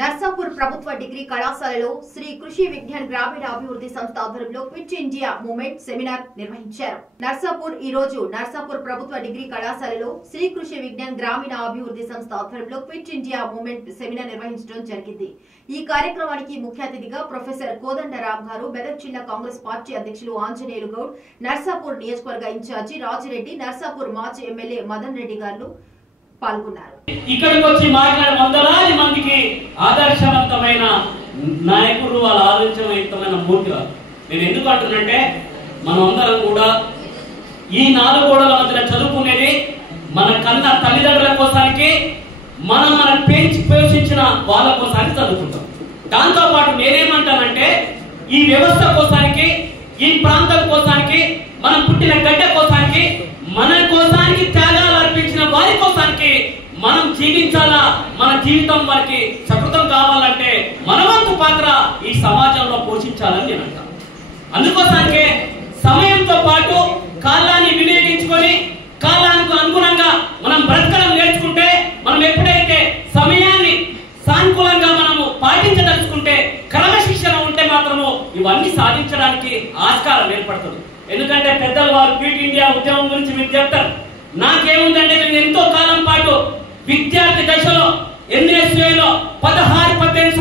నర్సాపూర్ ప్రభుత్వ డిగ్రీ కళాశాలలో శ్రీ కృషి విజ్ఞాన్ గ్రామీణ అభివృద్ధి సంస్థ ఆధ్వర్యంలో క్విట్ ఇండియా మూవ్మెంట్ సెమినార్ నిర్వహించారు. ఈ రోజు నర్సాపూర్ ప్రభుత్వ డిగ్రీ కళాశాలలో శ్రీ కృషి విజ్ఞాన్ గ్రామీణ అభివృద్ధి సంస్థ ఆధ్వర్యంలో క్విట్ ఇండియా మూవ్మెంట్ సెమినార్ నిర్వహించడం జరిగింది. ఈ కార్యక్రమానికి ముఖ్య అతిథిగా ప్రొఫెసర్ కోదండరాం గారు, మెదక్ జిల్లా కాంగ్రెస్ పార్టీ అధ్యక్షులు ఆంజనేయులు గౌడ్, నర్సాపూర్ నియోజకవర్గ ఇన్ఛార్జి రాజిరెడ్డి, నర్సాపూర్ మాజీ ఎమ్మెల్యే మదన్ రెడ్డి గారు పాల్గొన్నారు. ఇక్కడికి వచ్చి మాట్లాడే వందలాది మందికి ఆదర్శవంతమైన నాయకుడు, వాళ్ళ ఆదర్శవంతమైన మూర్తిగా నేను ఎందుకు అంటున్నంటే, మనం అందరం కూడా ఈ 4 గోడల మధ్యన చదువుకునేది మన కన్న తల్లిదండ్రుల కోసానికి, మనం పెంచి పోషించిన వాళ్ళ కోసానికి చదువుకుంటాం. దాంతో పాటు నేనేమంటానంటే, ఈ వ్యవస్థ కోసానికి, ఈ ప్రాంతం కోసానికి, మనం పుట్టిన గడ్డ కోసానికి, మన కోసానికి త్యాగాలు అర్పించిన వారి కోసానికి మనం జీవించాలా. మన జీవితం వారికి సకృతం కావాలంటే మన వంతు పాత్ర ఈ సమాజంలో పోషించాలని నేను అంటాను. అందుకోసానికే సమయంతో పాటు కాలాన్ని వినియోగించుకొని కాలానికి అనుగుణంగా మనం బ్రతకడం నేర్చుకుంటే, మనం ఎప్పుడైతే సమయాన్ని సానుకూలంగా మనము పాటించదలుచుకుంటే, క్రమశిక్షణ ఉంటే మాత్రము ఇవన్నీ సాధించడానికి ఆస్కారం ఏర్పడుతుంది. ఎందుకంటే పెద్దలు వారు క్విట్ ఇండియా ఉద్యమం గురించి మీరు చెప్తారు. నాకేముందంటే, నేను ఎంతో కాలం పాటు విద్యార్థి దశలో NSAలో 16-18